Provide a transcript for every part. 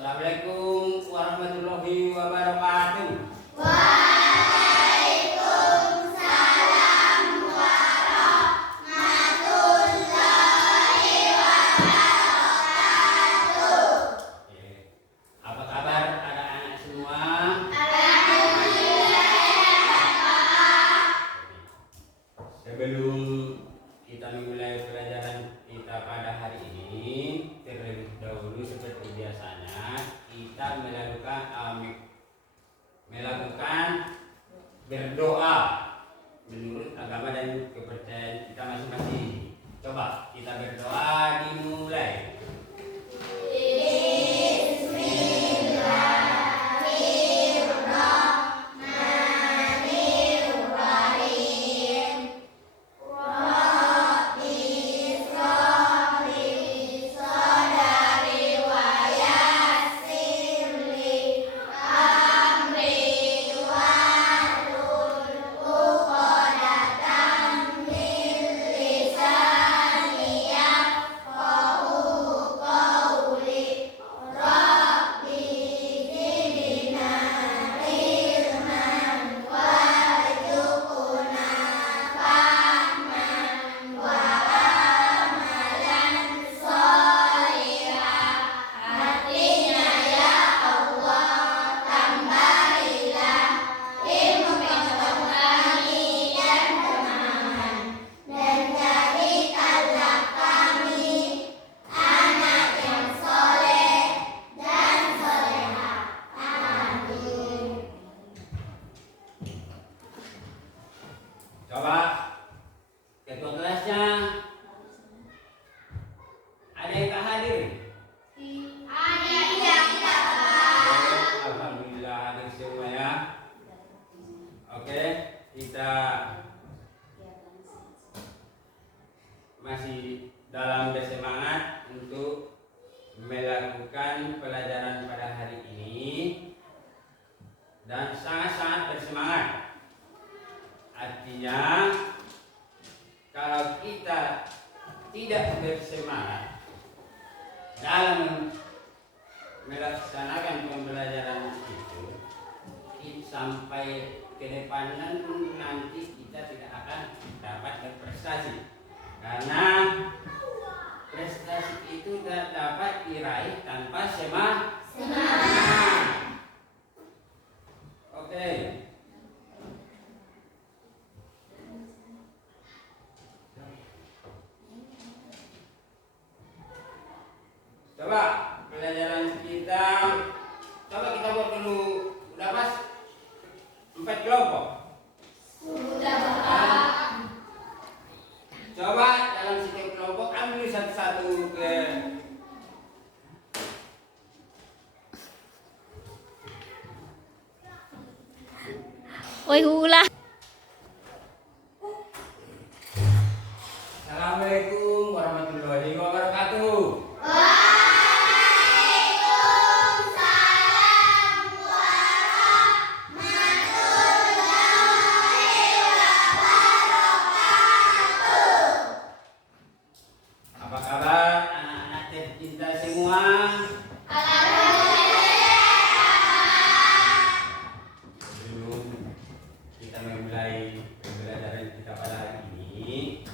Assalamualaikum warahmatullahi wabarakatuh. Waalaikumsalam warahmatullahi wabarakatuh. Apa kabar anak-anak semua? Alhamdulillah, Pak. Sebelum kita memulai pelajaran kita pada hari ini, terlebih dahulu seperti biasanya kita melakukan berdoa menurut agama dan kepercayaan kita masing-masing. Coba kita berdoa, dimulai. Coba ketua kelasnya ada yang tak hadir? Alhamdulillah hadir semua ya. Oke, kita masih dalam bersemangat untuk melakukan pelajaran pada hari ini dan sangat-sangat bersemangat. Artinya kalau kita tidak bersemangat dalam melaksanakan pembelajaran itu, sampai ke depan nanti kita tidak akan dapat berprestasi, karena prestasi itu tidak dapat diraih tanpa semangat. Oke. Coba pelajaran kita, coba kita buat dulu. Udah pas 4 kelompok. Sudah, Bapak. Coba dalam setiap kelompok ambil satu-satu ke Oi hula. Assalamualaikum warahmatullahi wabarakatuh. Waalaikumsalam warahmatullahi wabarakatuh. Apa kabar anak-anak tercinta semua? Sebelum kita memulai pembelajaran kita pada hari ini,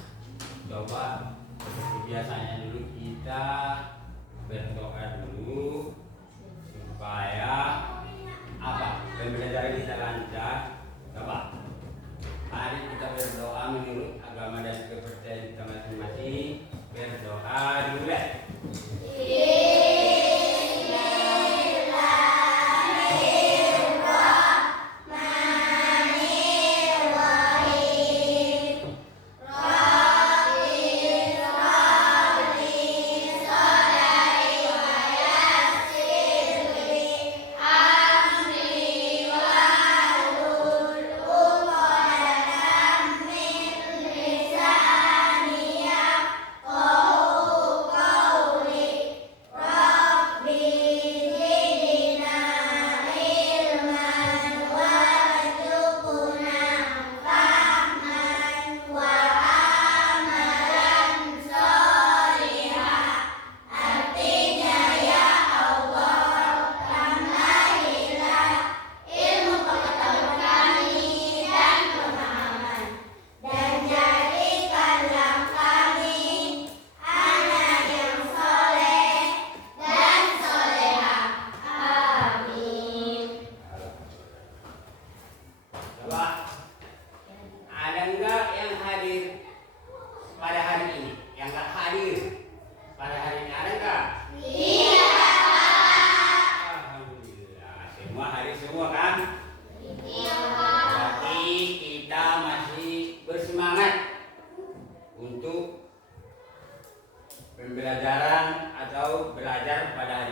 coba seperti biasanya dulu kita berdoa dulu supaya apa pembelajaran kita lancar. Coba mari kita berdoa menurut agama dan kepercayaan kita masing-masing. Berdoa dulu deh. Bismillahirrahmanirrahim.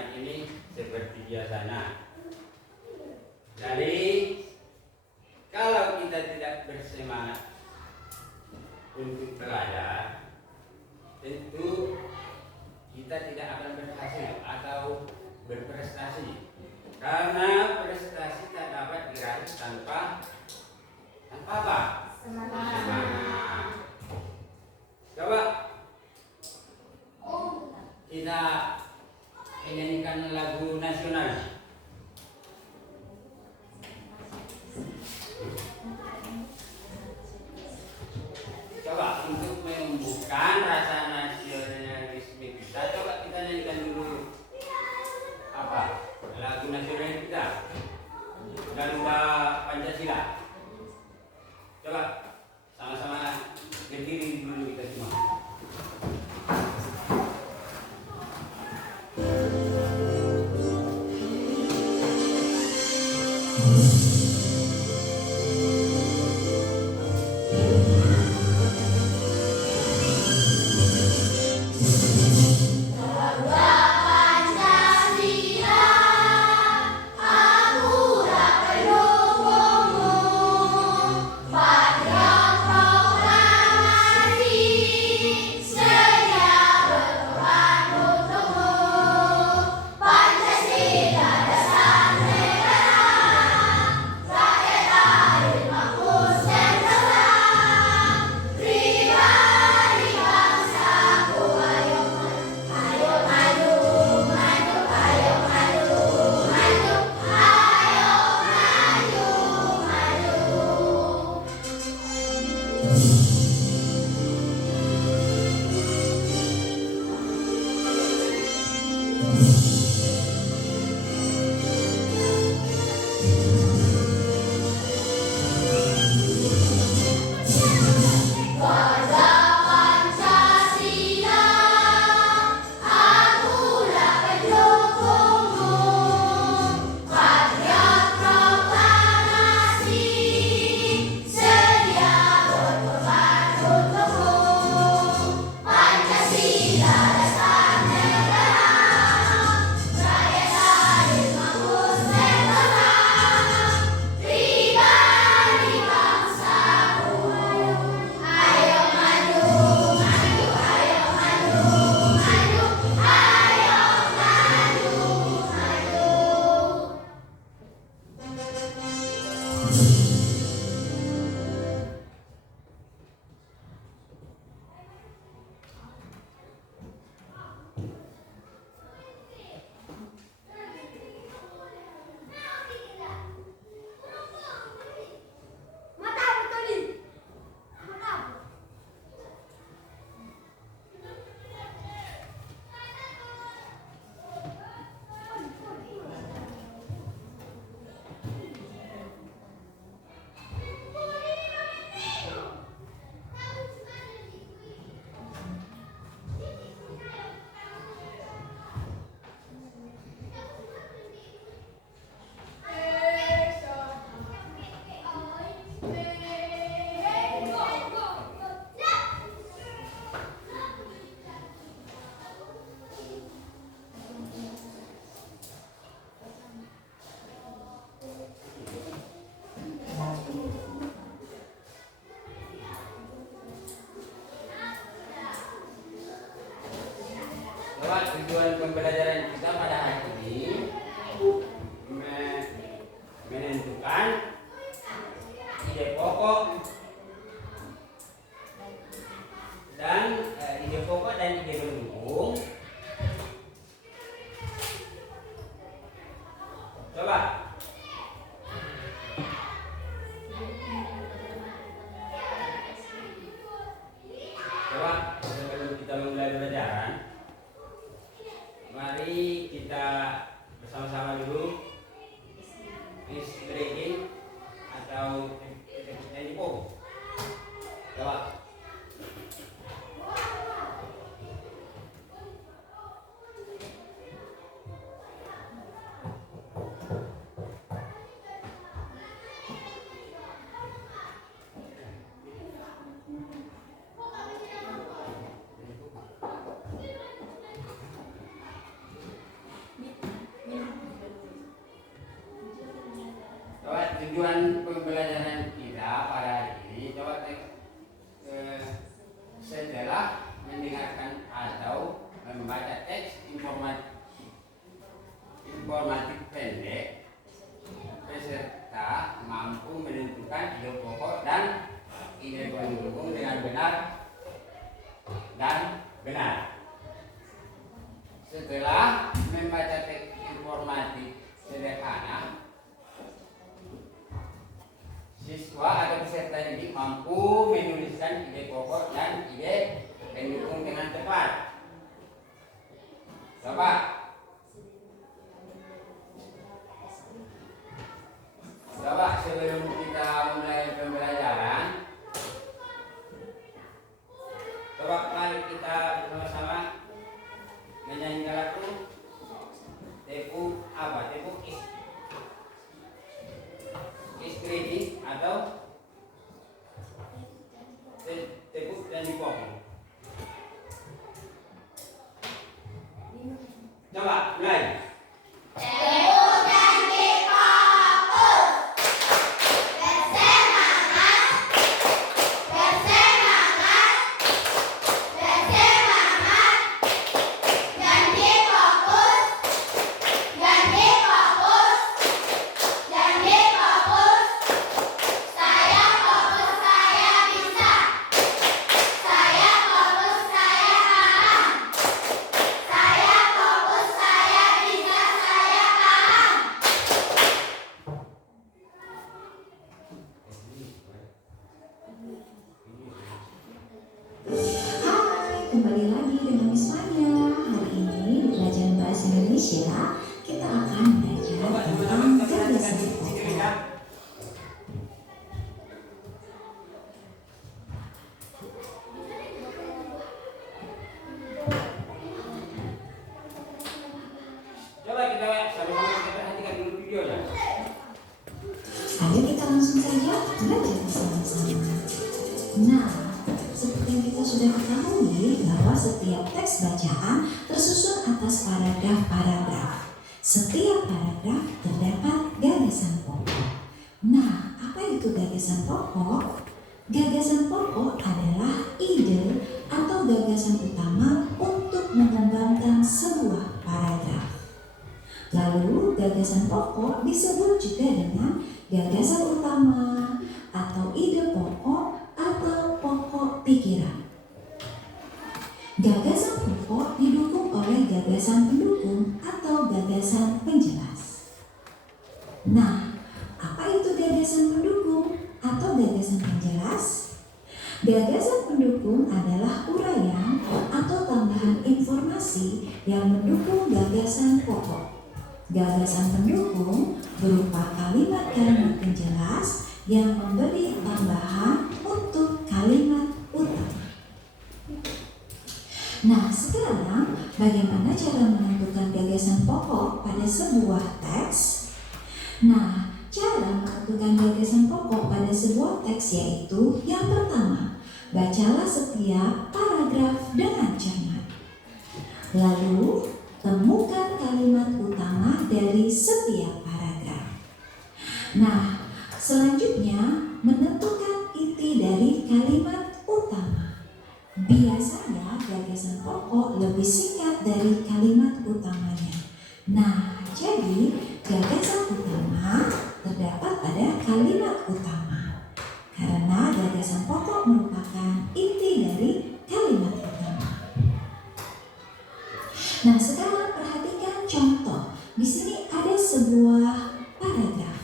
anak-anak ini seperti biasanya. Jadi kalau kita tidak bersemangat untuk belajar, tentu kita tidak akan berhasil atau berprestasi. Karena prestasi tak dapat diraih tanpa apa? Semangat. Coba kita menyanyikan lagu nasional. Coba untuk menumbuhkan rasa nasionalisme kita, coba kita nyanyikan dulu apa? Lagu nasional kita. Garuda Pancasila. Coba sama-sama berdiri dulu kita semua. Tujuan pembelajaran kita pada hari ini menentukan ide pokok dan ide pendukung. Coba sebelum kita memulai pelajaran, mari kita bersama-sama dulu stretching atau tempo. Coba. tujuan pembelajaran kita pada hari ini coba setelah mendengarkan atau membaca teks informatif pendek, peserta mampu menentukan ide pokok dan ide pendukung dengan benar dan benar. Setelah membaca teks informatif sederhana, siswa atau peserta ini mampu menuliskan ide pokok dan ide pendukung dengan tepat. Coba sebelum kita mulai pembelajaran, coba mari kita bersama-sama menyanyikan lagu Tepu apa? Tepu iskredit atau Tepu dan Dipopi. Coba mulai. Kembali lagi dengan Miss Fania. Hari ini di pelajaran Bahasa Indonesia kita akan belajar tentang gagasan pokok. Coba kita sama-sama kita perhatikan dulu videonya. Ayo kita langsung saja belajar bersama-sama. Nah, seperti yang kita sudah ketahui bahwa setiap teks bacaan tersusun atas paragraf-paragraf. Setiap paragraf terdapat gagasan pokok. Nah, apa itu gagasan pokok? Gagasan pokok adalah ide atau gagasan utama untuk mengembangkan sebuah paragraf. Lalu, gagasan pokok disebut juga dengan gagasan utama atau ide pokok atau pokok pikiran. Gagasan pokok didukung oleh gagasan pendukung atau gagasan penjelas. Nah, apa itu gagasan pendukung atau gagasan penjelas? Gagasan pendukung adalah uraian atau tambahan informasi yang mendukung gagasan pokok. Gagasan pendukung berupa kalimat-kalimat penjelas yang memberi tambahan untuk kalimat utama. Nah, sekarang bagaimana cara menentukan gagasan pokok pada sebuah teks? Nah, cara menentukan gagasan pokok pada sebuah teks yaitu yang pertama, bacalah setiap paragraf dengan cermat. Lalu, temukan kalimat utama dari setiap paragraf. Nah, selanjutnya menentukan inti dari kalimat utama. Biasanya gagasan pokok lebih singkat dari kalimat utamanya. Nah, jadi gagasan utama terdapat pada kalimat utama. Karena gagasan pokok merupakan inti dari kalimat utama. Nah, sekarang perhatikan contoh. Di sini ada sebuah paragraf.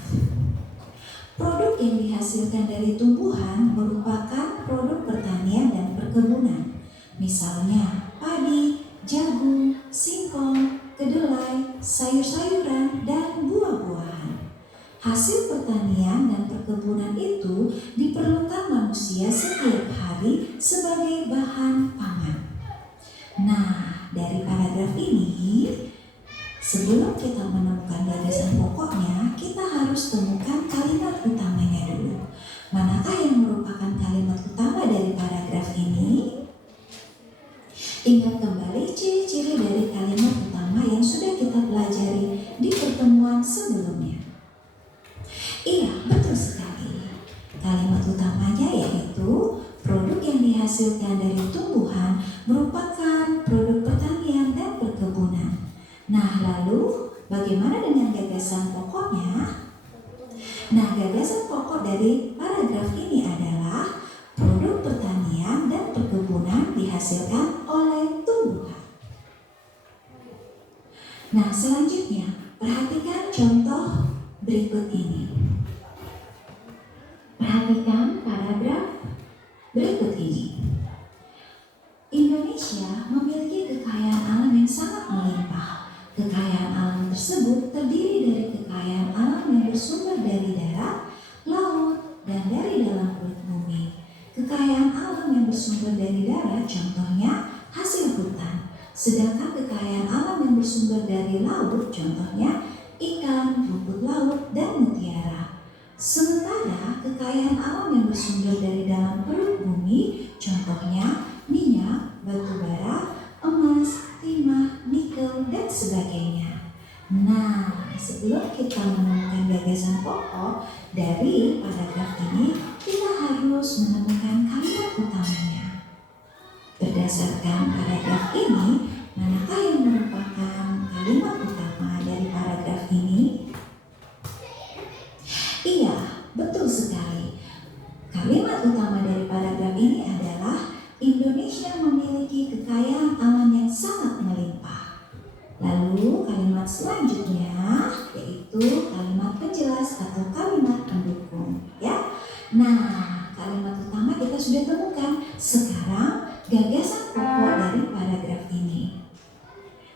Produk yang dihasilkan dari tumbuhan merupakan produk pertanian dan perkebunan. Misalnya padi, jagung, singkong, kedelai, sayur-sayuran, dan buah-buahan. Hasil pertanian dan perkebunan itu diperlukan manusia setiap hari sebagai bahan pangan. Nah, dari paragraf ini, sebelum kita menemukan gagasan pokoknya, kita harus temukan kalimat utamanya dulu. Manakah yang merupakan kalimat utama dari paragraf ini? Ingat kembali ciri-ciri dari kalimat utama yang sudah kita pelajari di pertemuan sebelumnya. Iya, betul. dihasilkan dari tumbuhan merupakan produk pertanian dan perkebunan. Nah, lalu bagaimana dengan gagasan pokoknya? Nah, gagasan pokok dari paragraf ini adalah produk pertanian dan perkebunan dihasilkan oleh tumbuhan. Nah, selanjutnya perhatikan contoh berikut ini. Perhatikan paragraf berikut ini. Indonesia memiliki kekayaan alam yang sangat melimpah. Kekayaan alam tersebut terdiri dari kekayaan alam yang bersumber dari darat, laut, dan dari dalam perut bumi. Kekayaan alam yang bersumber dari darat contohnya hasil hutan. Sedangkan kekayaan alam yang bersumber dari laut contohnya ikan, rumput laut, dan mutiara. Sementara kekayaan alam yang bersumber dari dalam perut bumi contohnya minyak, batu bara, emas, timah, nikel, dan sebagainya. Nah, sebelum kita menemukan gagasan pokok dari paragraf ini, kita harus menemukan kalimat utamanya. Berdasarkan paragraf ini, manakah yang merupakan kalimat utama dari paragraf ini? Iya, betul sekali. Kalimat utama dari paragraf ini adalah Indonesia memiliki kekayaan alam yang sangat melimpah. Lalu kalimat selanjutnya yaitu kalimat penjelas atau kalimat pendukung, ya. Nah, kalimat utama kita sudah temukan. Sekarang gagasan pokok dari paragraf ini.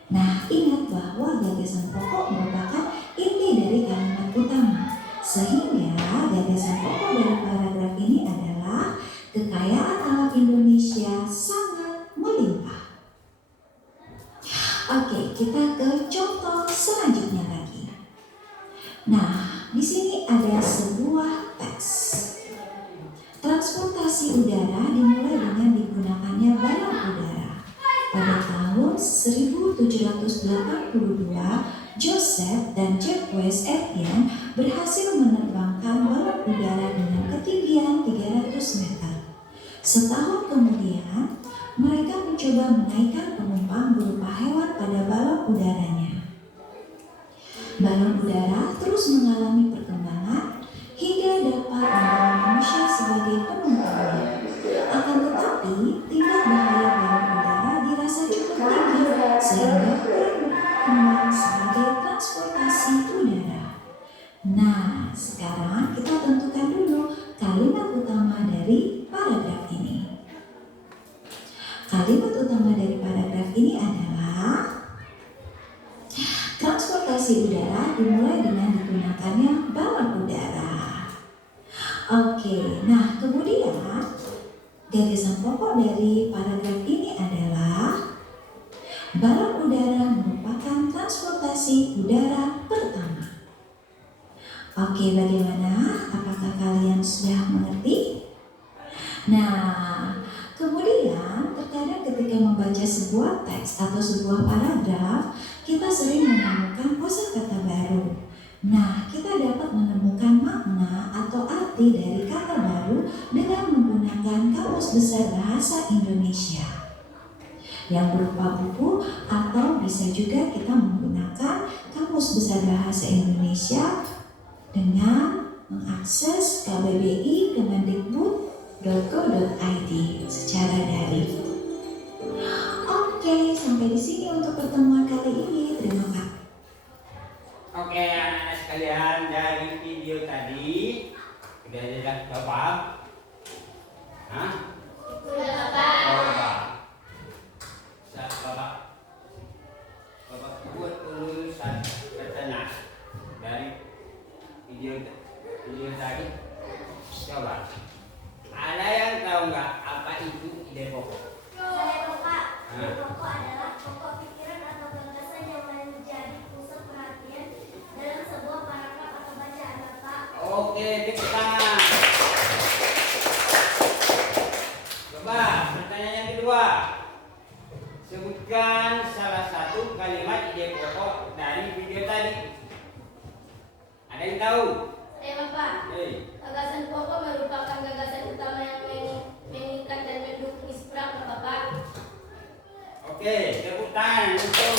Nah, ingat bahwa gagasan pokok merupakan inti dari kalimat utama. Sehingga gagasan pokok dari paragraf ini adalah kekayaan alam Indonesia sangat melimpah. Oke, kita ke contoh selanjutnya lagi. Nah, di sini ada sebuah teks. Transportasi udara dimulai dengan digunakannya balon udara. Pada tahun 1782, Joseph dan Jacques Etienne berhasil menerbangkan balon udara dengan ketinggian 300 meter. Setahun kemudian, mereka mencoba menaikkan penumpang berupa hewan pada balon udaranya. Balon udara terus mengalami perkembangan hingga dapat membawa manusia sebagai penumpangnya. Akan tetapi, tingkat bahaya balon udara dirasa cukup tinggi sehingga berkembang sebagai transportasi udara. Nah, sekarang kita tentukan dulu kalimat utama dari paragraf ini. Kalimat utama dari paragraf ini adalah transportasi udara dimulai dengan digunakannya balon udara. Oke, nah kemudian gagasan pokok dari paragraf ini adalah balon udara merupakan transportasi udara pertama. Oke, bagaimana? Apakah kalian sudah mengerti? Nah, kemudian terkadang ketika membaca sebuah teks atau sebuah paragraf, kita sering menemukan kosakata baru. Nah, kita dapat menemukan makna atau arti dari kata baru dengan menggunakan Kamus Besar Bahasa Indonesia yang berupa buku, atau bisa juga kita menggunakan Kamus Besar Bahasa Indonesia dengan mengakses KBBI Kemendikbud.go.id secara daring. Oke, sampai di sini untuk pertemuan kali ini. Terima kasih. Oke, anak-anak sekalian, dari video tadi sudah jawab? Hah? Sudah, Bapak. Bapak buat tulisan pertanyaan dari video tadi. Coba. Ada yang tahu nggak apa itu ide pokok? Saya, Bapak. Ide pokok adalah pokok pikiran atau gagasan yang menjadi pusat perhatian dalam sebuah paragraf atau bacaan, Bapak. Oke, tepuk tangan. Coba pertanyaan yang kedua. Sebutkan salah satu kalimat ide pokok dari video tadi. Ada yang tahu? Saya, Bapak. Gagasan pokok merupakan gagasan utama yang mengikat dan mendukung Oke, tepuk tangan untuk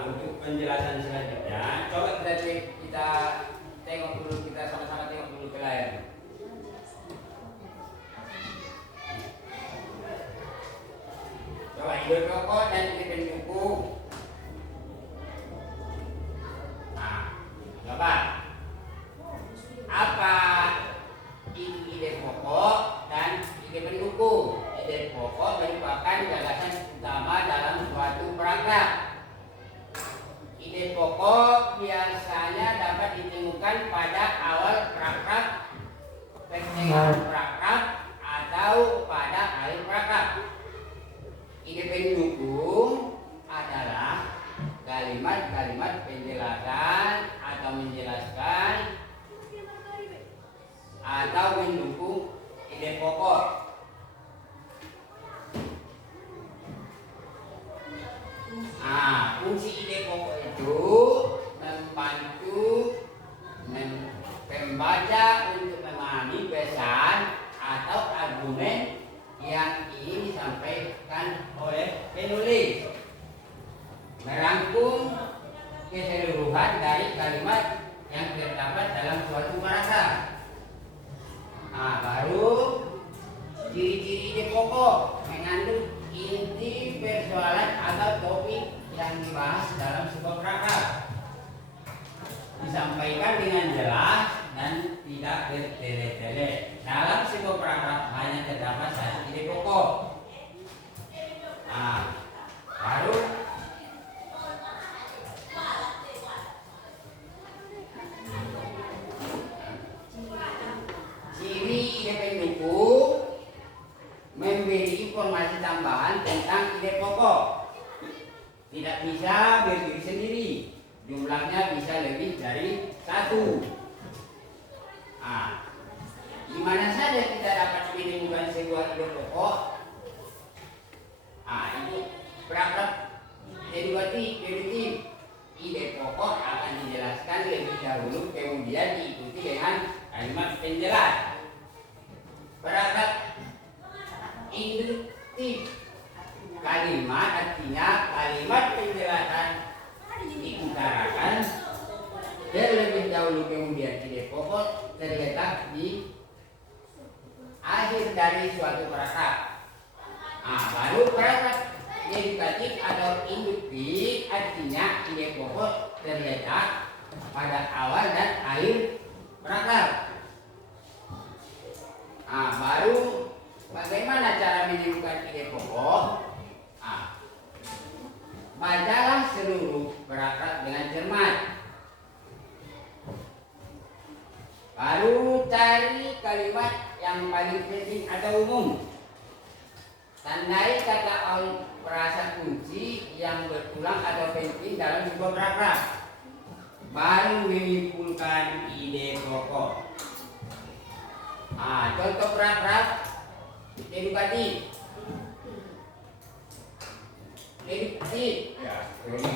untuk penjelasan selanjutnya. Coba kita tengok dulu, kita sama-sama tengok dulu ke layar. Coba ide pokok dan ide pendukung. Nah, coba apa itu ide pokok dan ide pendukung? Ide pokok merupakan gagasan utama dalam suatu paragraf. Ide pokok biasanya dapat ditemukan pada awal paragraf, pertengahan paragraf, atau pada akhir paragraf. Ide pendukung adalah kalimat-kalimat penjelasan atau menjelaskan atau mendukung ide pokok. Fungsi ide pokok itu membantu pembaca untuk memahami pesan atau argumen yang ingin disampaikan oleh penulis, merangkum keseluruhan dari kalimat yang terdapat dalam suatu paragraf. Baru ciri-ciri ide pokok mengandung inti persoalan atau topik yang dibahas dalam sebuah paragraf, disampaikan dengan jelas dan tidak bertele-tele. Dalam sebuah paragraf hanya terdapat satu ide pokok. Baru ciri ide pendukung memberi informasi tambahan tentang ide pokok. Tidak bisa berdiri sendiri, jumlahnya bisa lebih dari satu. Di mana saja kita dapat menemukan sebuah ide pokok. Itu paragraf deduktif. Ide pokok akan dijelaskan lebih dahulu, kemudian diikuti dengan kalimat penjelas. Paragraf induktif, kalimat artinya kalimat penjelasan diutarakan terlebih dahulu, kemudian ide pokok terletak di akhir dari suatu paragraf. Baru paragraf deduktif atau induktif, artinya ide pokok terletak pada awal dan akhir paragraf. Baru bagaimana cara menemukan ide pokok? Bacalah seluruh paragraf dengan cermat. Baru cari kalimat yang paling penting atau umum. Tandai kata frasa kunci yang berulang atau penting dalam sebuah paragraf. Baru menyimpulkan ide pokok. Contoh paragraf deduktif.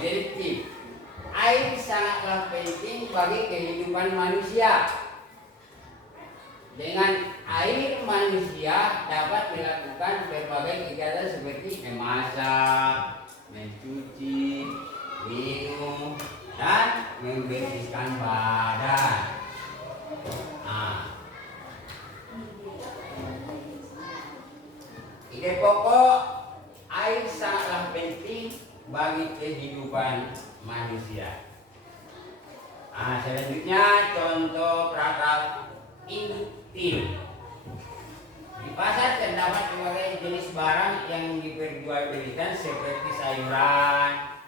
Deduktif. Air sangatlah penting bagi kehidupan manusia. Dengan air manusia dapat melakukan berbagai kegiatan seperti memasak, mencuci, minum, dan membersihkan badan. Ide pokok, air sangatlah penting bagi kehidupan manusia. Selanjutnya contoh paragraf induktif. Di pasar terdapat berbagai jenis barang yang diperjualbelikan seperti sayuran,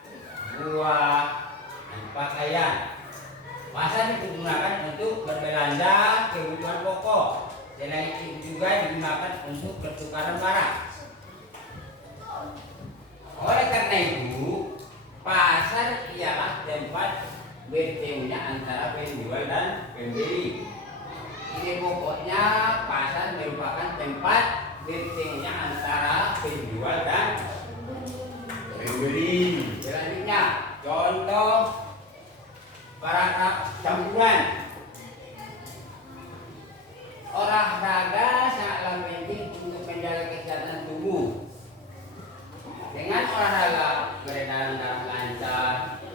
buah, dan pakaian. Pasar digunakan untuk berbelanja kebutuhan pokok. Selain itu juga digunakan untuk pertukaran barang. Oleh karena itu, pasar ialah tempat bertemunya antara penjual dan pembeli. Ide pokoknya pasar merupakan tempat bertemunya antara penjual dan pembeli. bulan. Olahraga sangatlah penting untuk menjaga kesehatan tubuh. Dengan olahraga, peredaran darah lancar,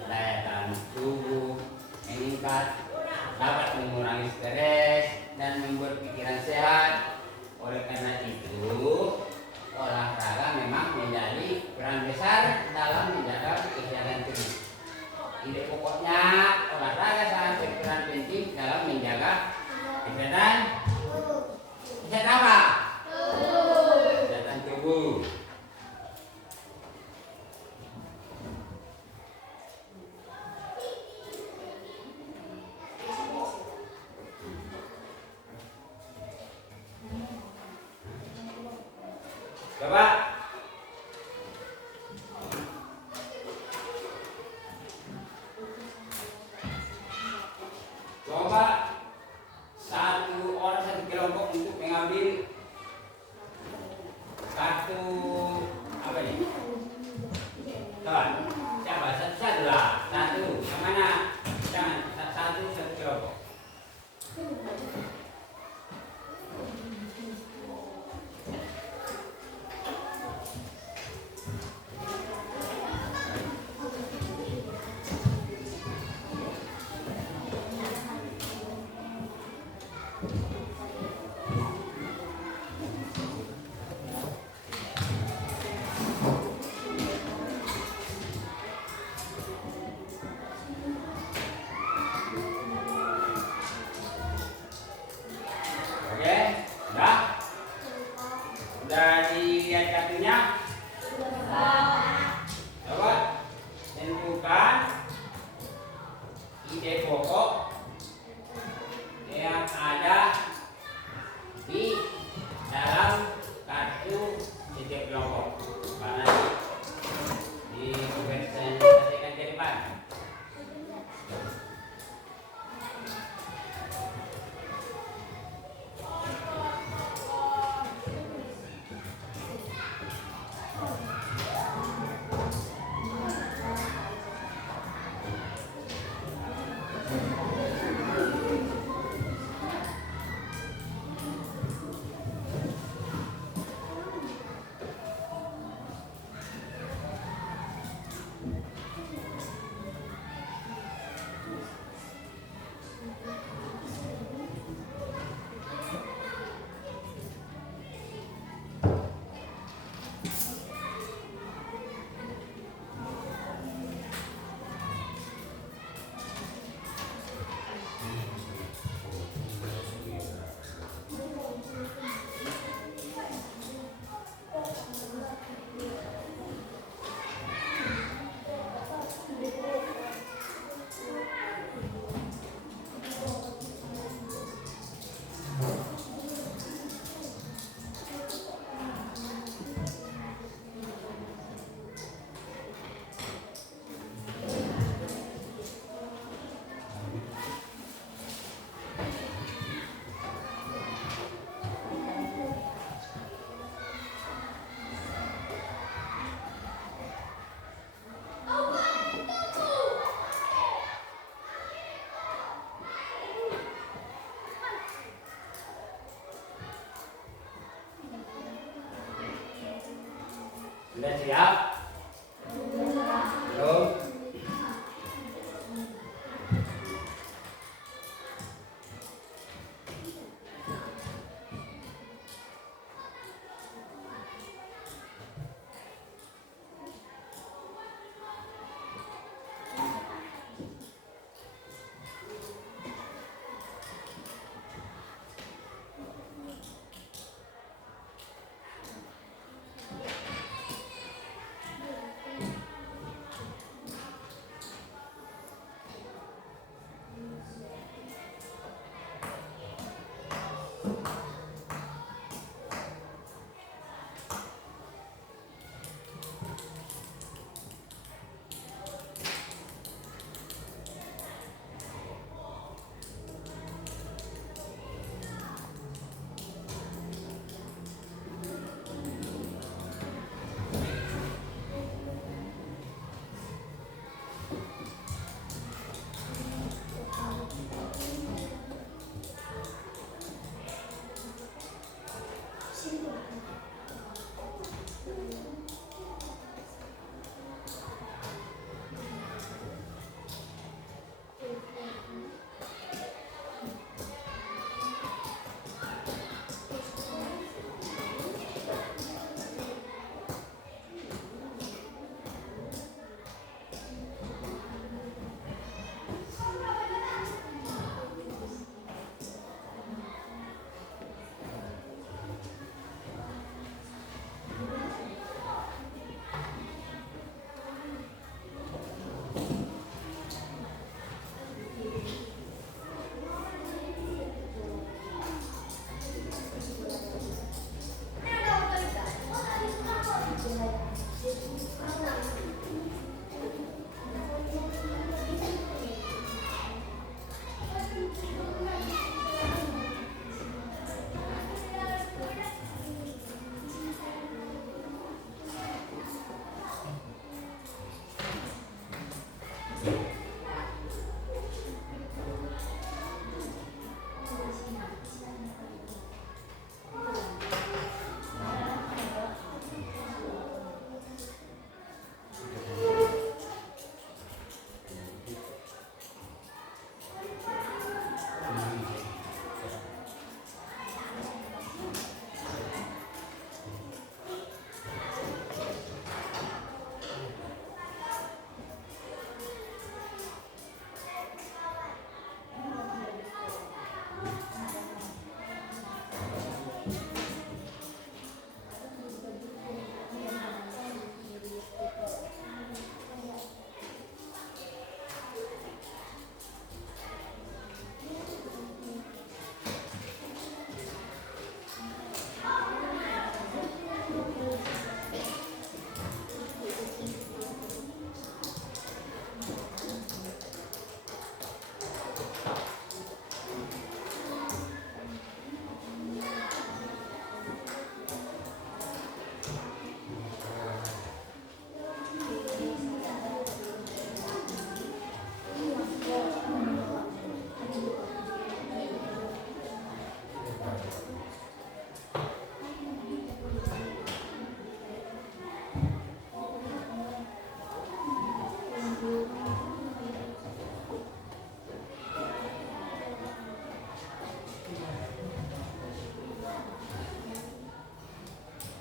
daya tahan tubuh meningkat, dapat mengurangi stres dan membuat pikiran sehat. Oleh karena itu, olahraga memang menjadi peran besar dalam menjaga kesehatan tubuh. Ide pokoknya, olahraga sangat berperan penting dalam menjaga kesehatan apa? Kesehatan tubuh. Coba satu orang satu kelompok untuk mengambil kartu apa ini? Coba siapa? Satu lah. Satu. Yang mana? Jangan satu kelompok. Oke, udah dilihat kartunya? Coba tentukan ide pokok yang ada di dalam kartu setiap kelompok. Mana dipresentasikan ke depan. Sudah siap? Belum?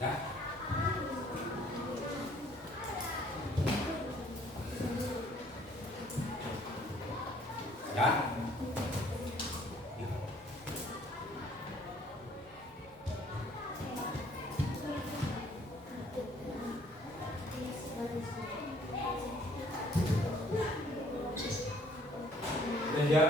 Ya. Ya.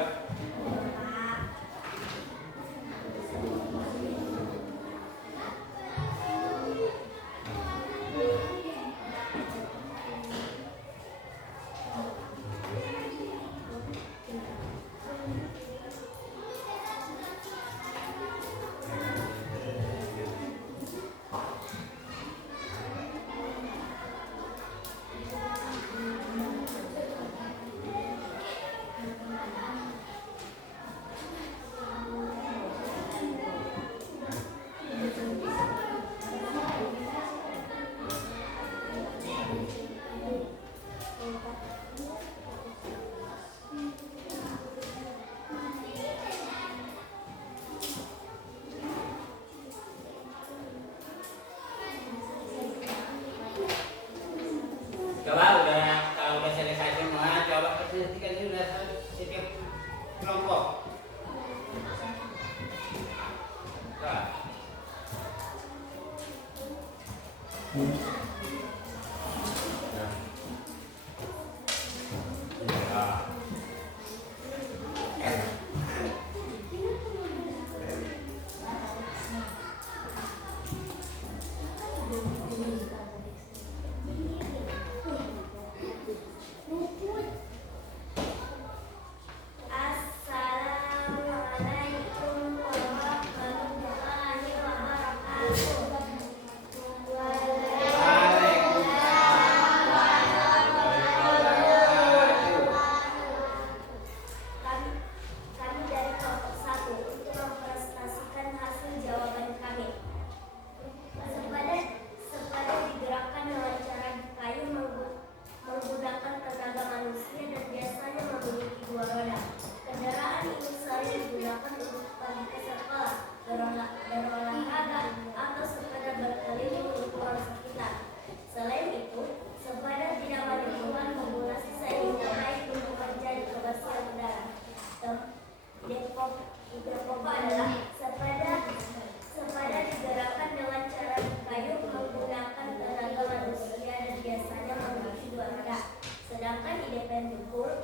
Coba kalau udah selesai semua, coba perhatikan dulu setiap kelompok. Coba. Assalamualaikum warahmatullahi wabarakatuh. Kami dari kelompok 1 untuk mempresentasikan hasil jawaban kami. Sepada digerakkan dengan cara kayu menggunakan tenaga manusia dan biasanya memiliki 2 roda. Kendaraan ini sering digunakan untuk pergi ke sekolah, berolahraga, atau sekedar berkeliling lingkungan sekitar. Selain itu, sepeda tidak menimbulkan polusi sehingga baik untuk menjadi kebersihan udara. Pokok adalah sepeda digerakkan dengan cara kayu menggunakan tenaga manusia dan biasanya memiliki 2 roda. Sedangkan ide pendukung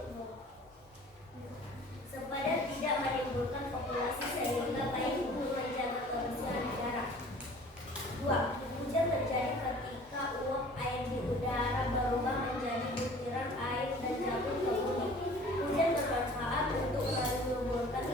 sepeda tidak menimbulkan populasi sehingga baik untuk menjaga kebersihan udara. 2. Hujan terjadi ketika uap air di udara berubah menjadi butiran air dan jatuh ke bumi. Hujan bermanfaat untuk menyuburkan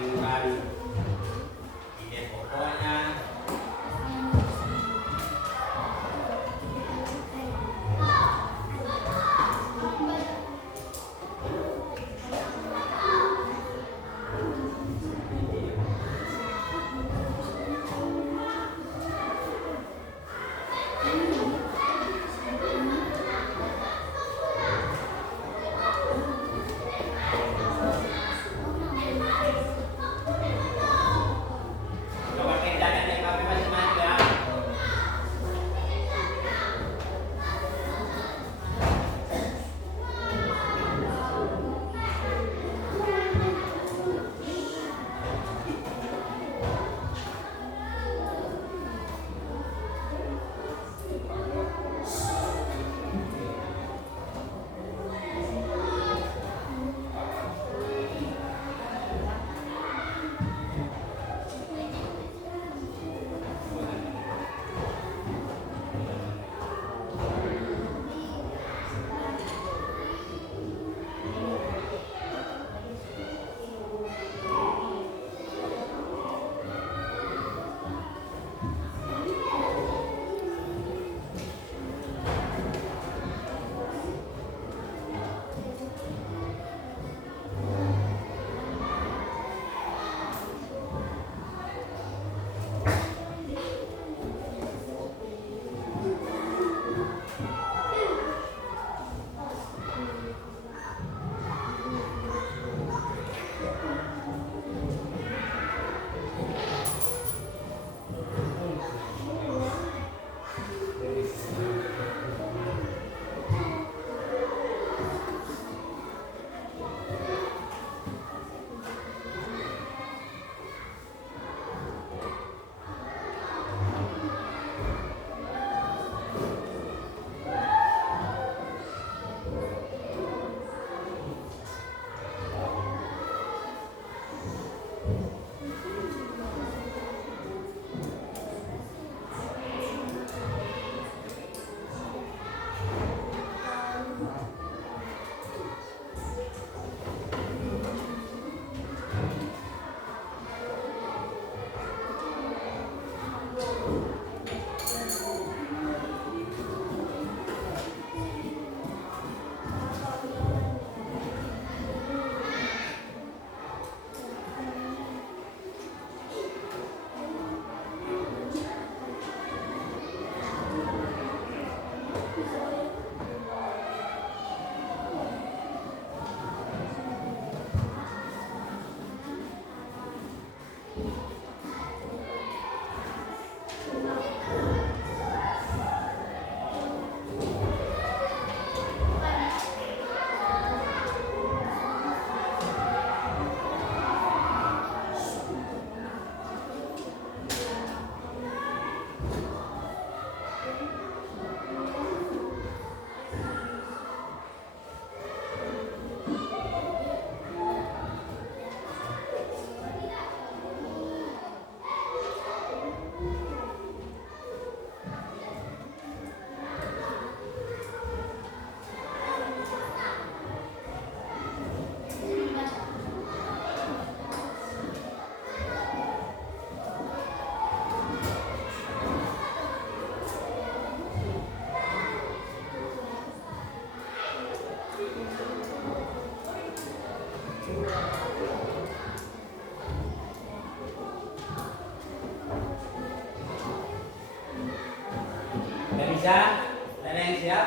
menemukan ide pokoknya. Coba kerjakan di KP masing-masing ya. Bisa? Ada yang siap?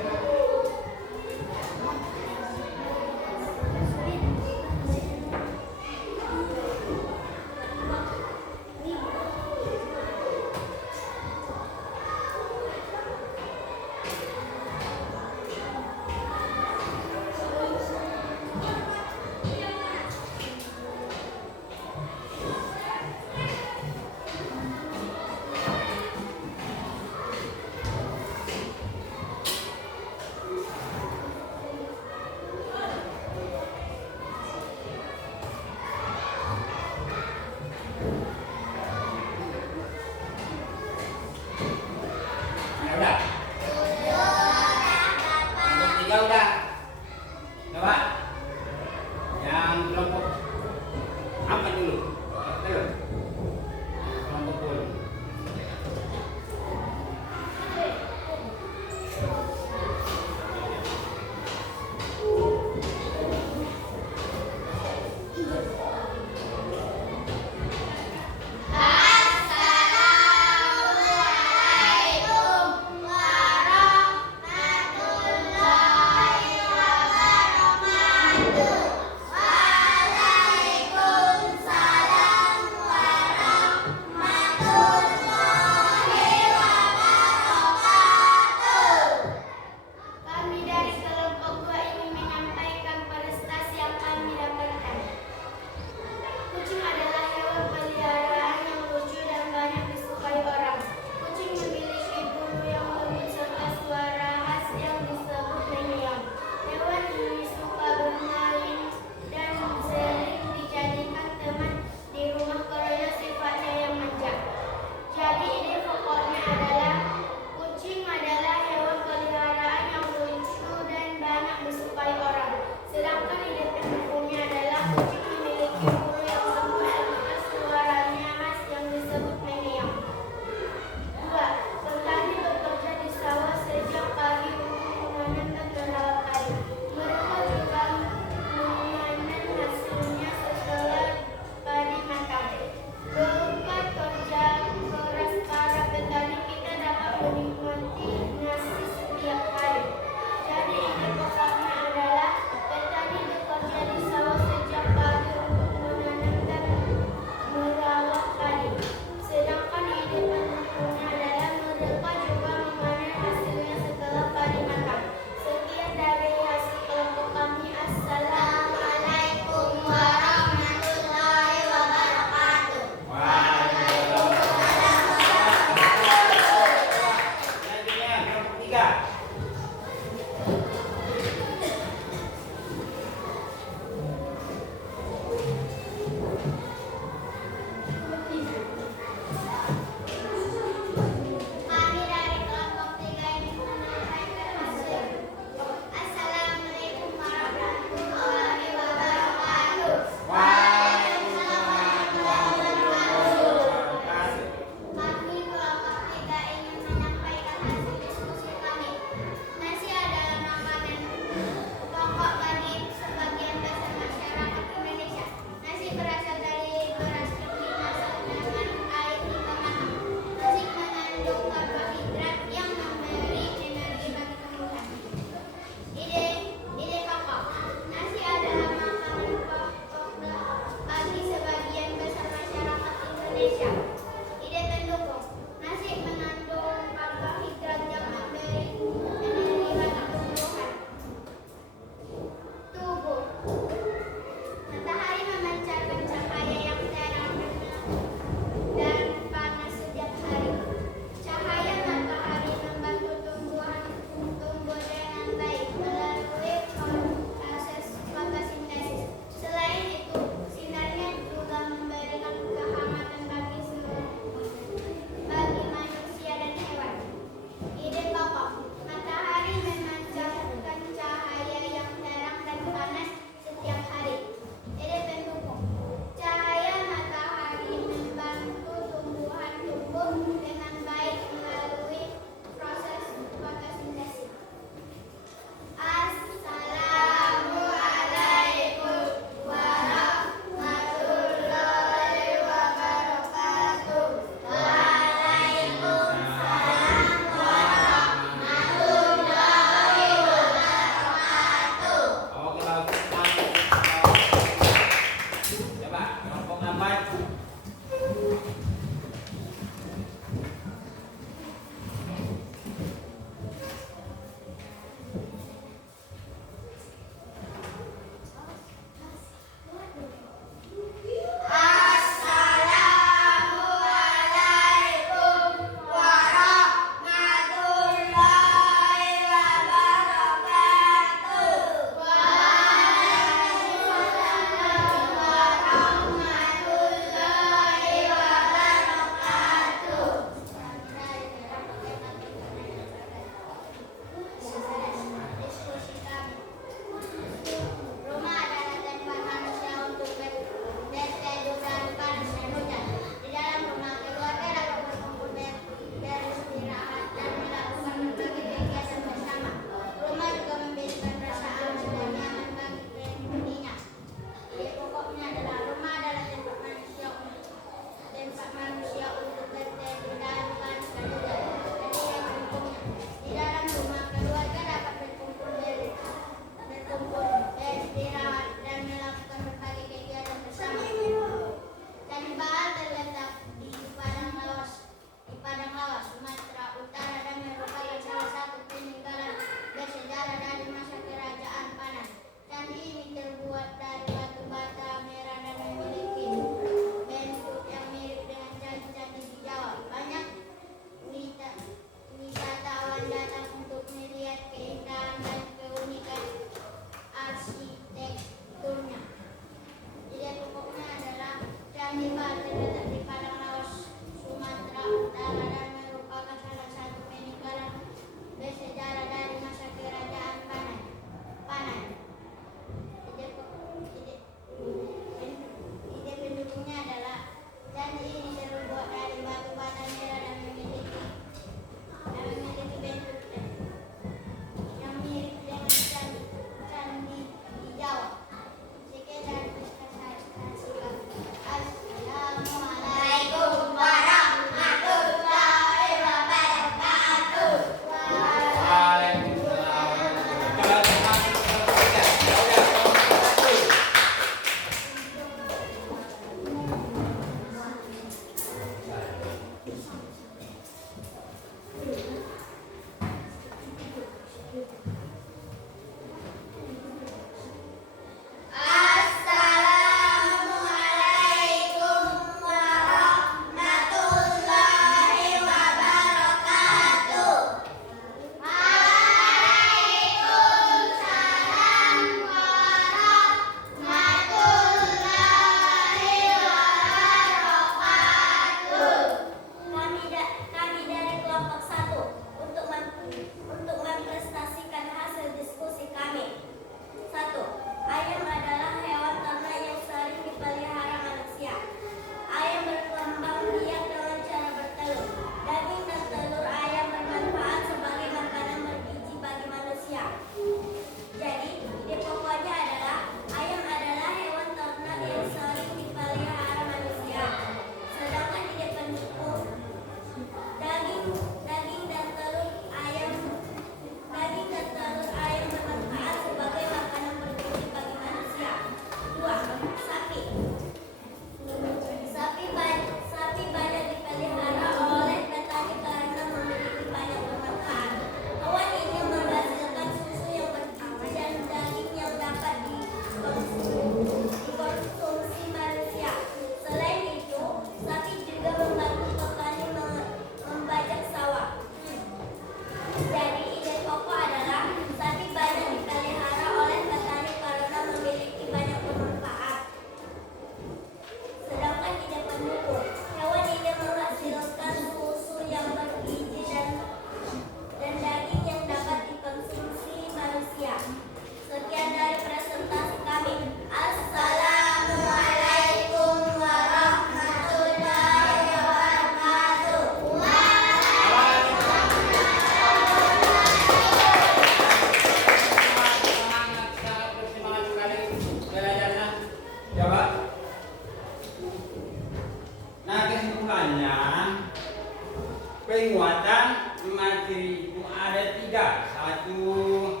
satu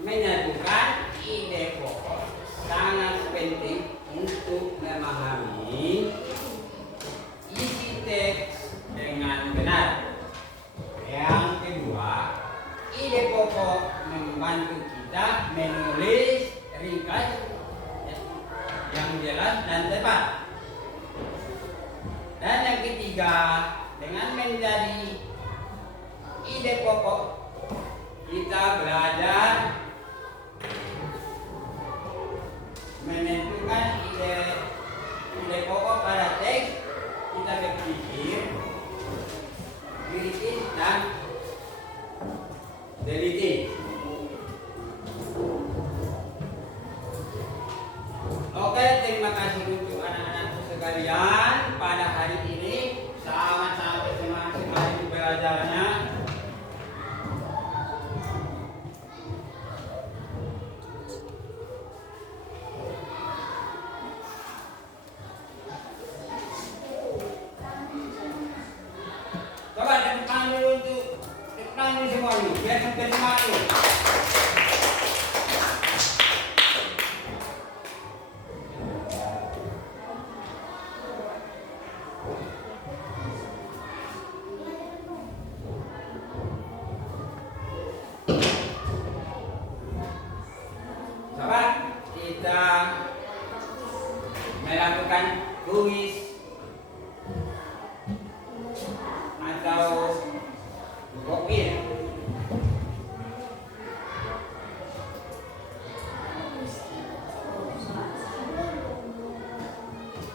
menyatukan ide pokok sangat penting untuk memahami isi teks dengan benar. Yang kedua, ide pokok membantu kita menulis ringkas yang jelas dan tepat. Dan yang ketiga, dengan menjadi ide pokok kita belajar menentukan ide pokok pada teks. Kita berpikir kritis dan teliti. Oke, terima kasih untuk anak-anakku sekalian pada hari ini. Sangat-sangat semangat sekali belajarnya. Coba tepuk tangan dulu untuk tepuk tangan dulu semua nih, biar sampai semangat dulu. Coba kita melakukan kuis atau kopil.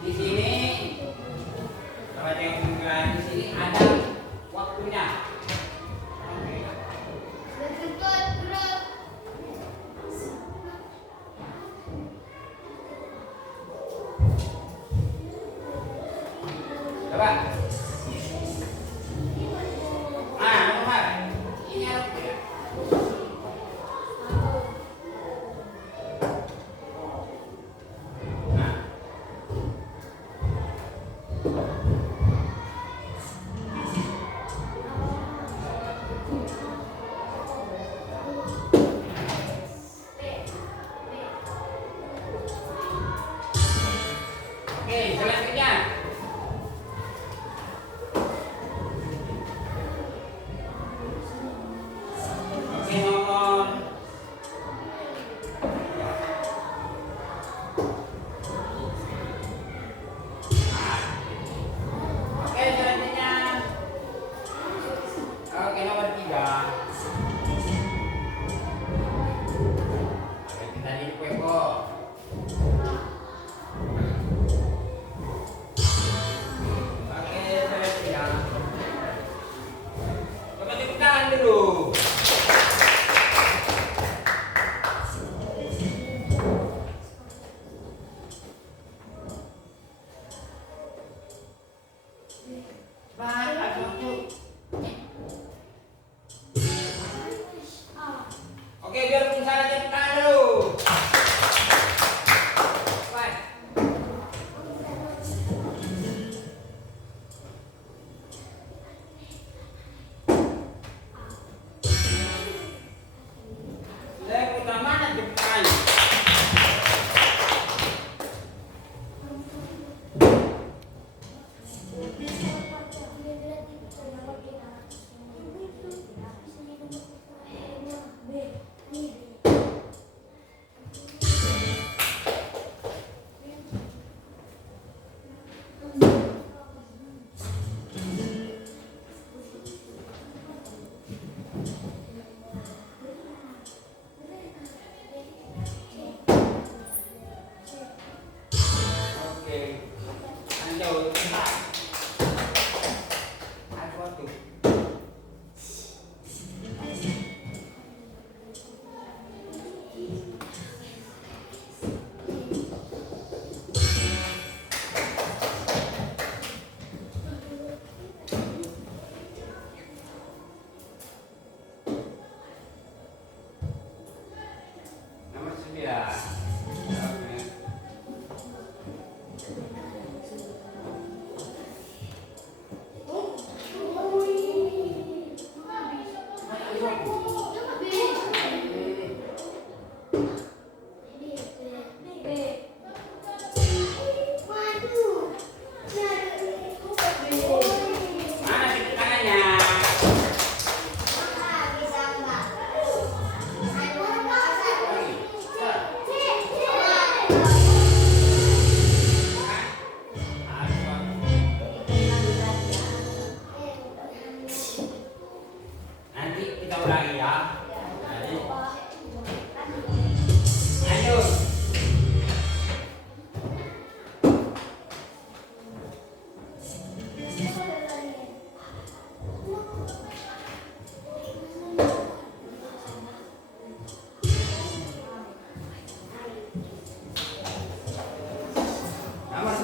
Di sini, coba tengok di sini ada waktunya.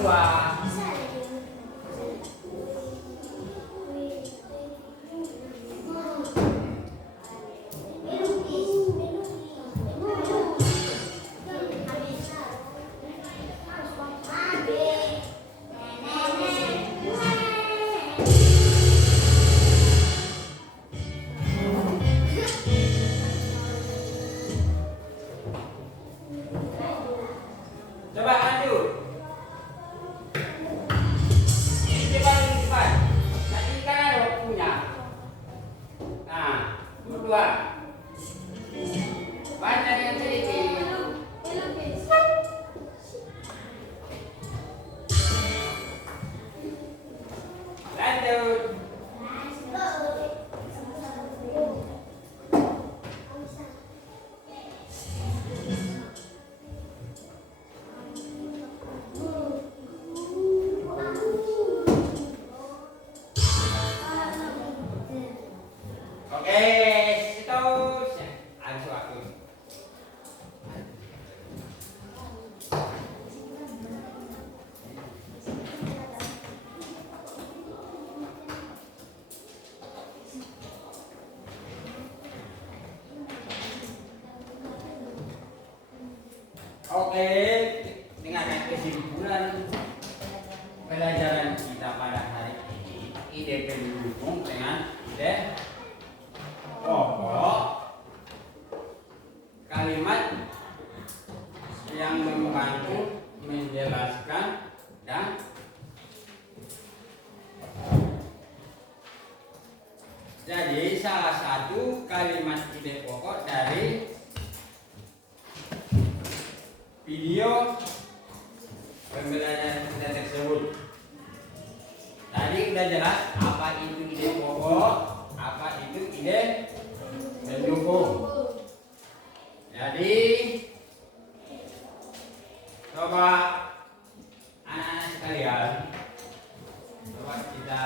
Joshua. Coba maju. Ini paling cepat. Nanti kan ada waktunya. Nah, berdua. Baca yang teliti. Lanjut. Oke, itu habis waktu. Oke, dengan kesimpulan pelajaran kita pada hari ini, ide pendukung dengan ide pokok, kalimat yang membantu menjelaskan dan jadi salah satu kalimat ide pokok dari video pembelajaran kita tersebut. Tadi udah jelas apa itu ide pokok, apa itu ide pendukung. Jadi coba anak-anak sekalian, coba kita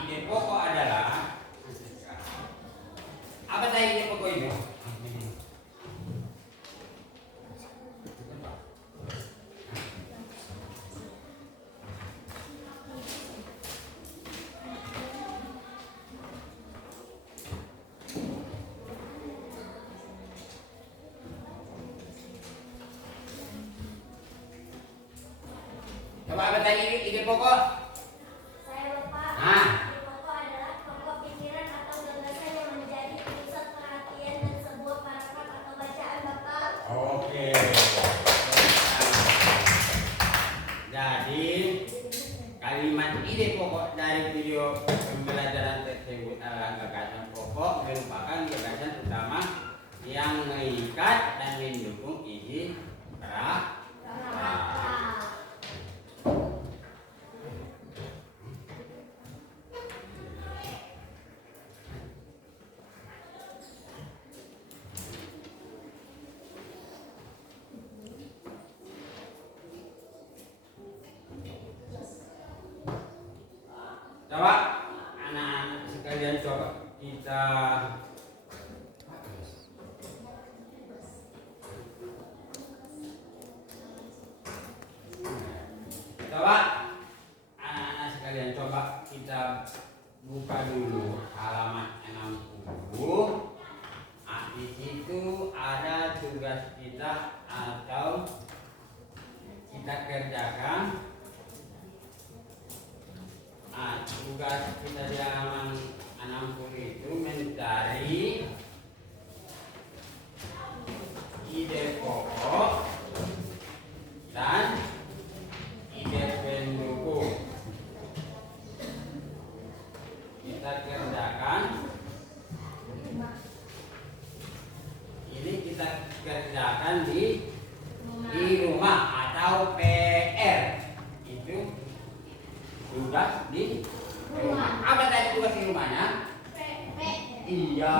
ide pokok adalah apa tadi ide pokok itu? Coba apa tadi ide pokok? Saya lupa. Ah. Ide pokok adalah pokok pikiran atau gagasan yang menjadi pusat perhatian dan sebuah paragraf atau bacaan, Bapak. Oke. Jadi kalimat ide pokok dari video pembelajaran tersebut adalah gagasan pokok merupakan gagasan utama yang mengikat dan mendukung isi paragraf. Coba anak-anak sekalian coba kita buka dulu halaman 60. Di situ ada tugas kita atau kita kerjakan. Tugas kita di halaman 60 itu mencari ide pokok dan ide pendukung. Kita kerjakan. Ini kita kerjakan di rumah atau PR. Itu tugas di rumah. Apa tadi tugas di rumahnya? Iya,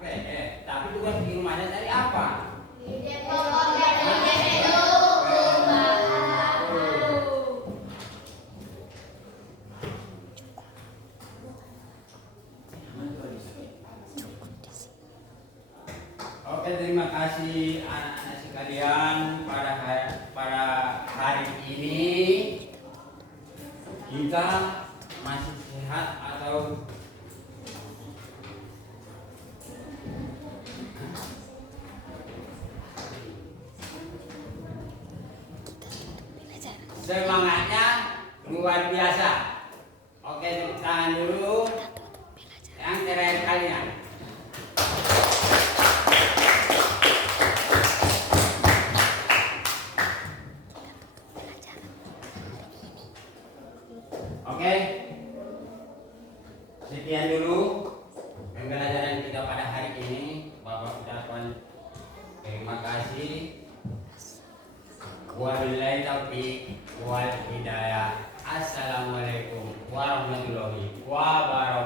PR. Tapi tugas di rumahnya tadi apa? Ide pokok dan ide pendukung. mudah-mudahan pada hari ini kita masih sehat atau semangatnya luar biasa. Oke, tepuk tangan dulu. Yang terakhir kalian. Oke, sekian dulu pembelajaran kita pada hari ini. Bapak ucapkan terima kasih. Wabillahi taufiq wal hidayah. Assalamualaikum warahmatullahi wabarakatuh.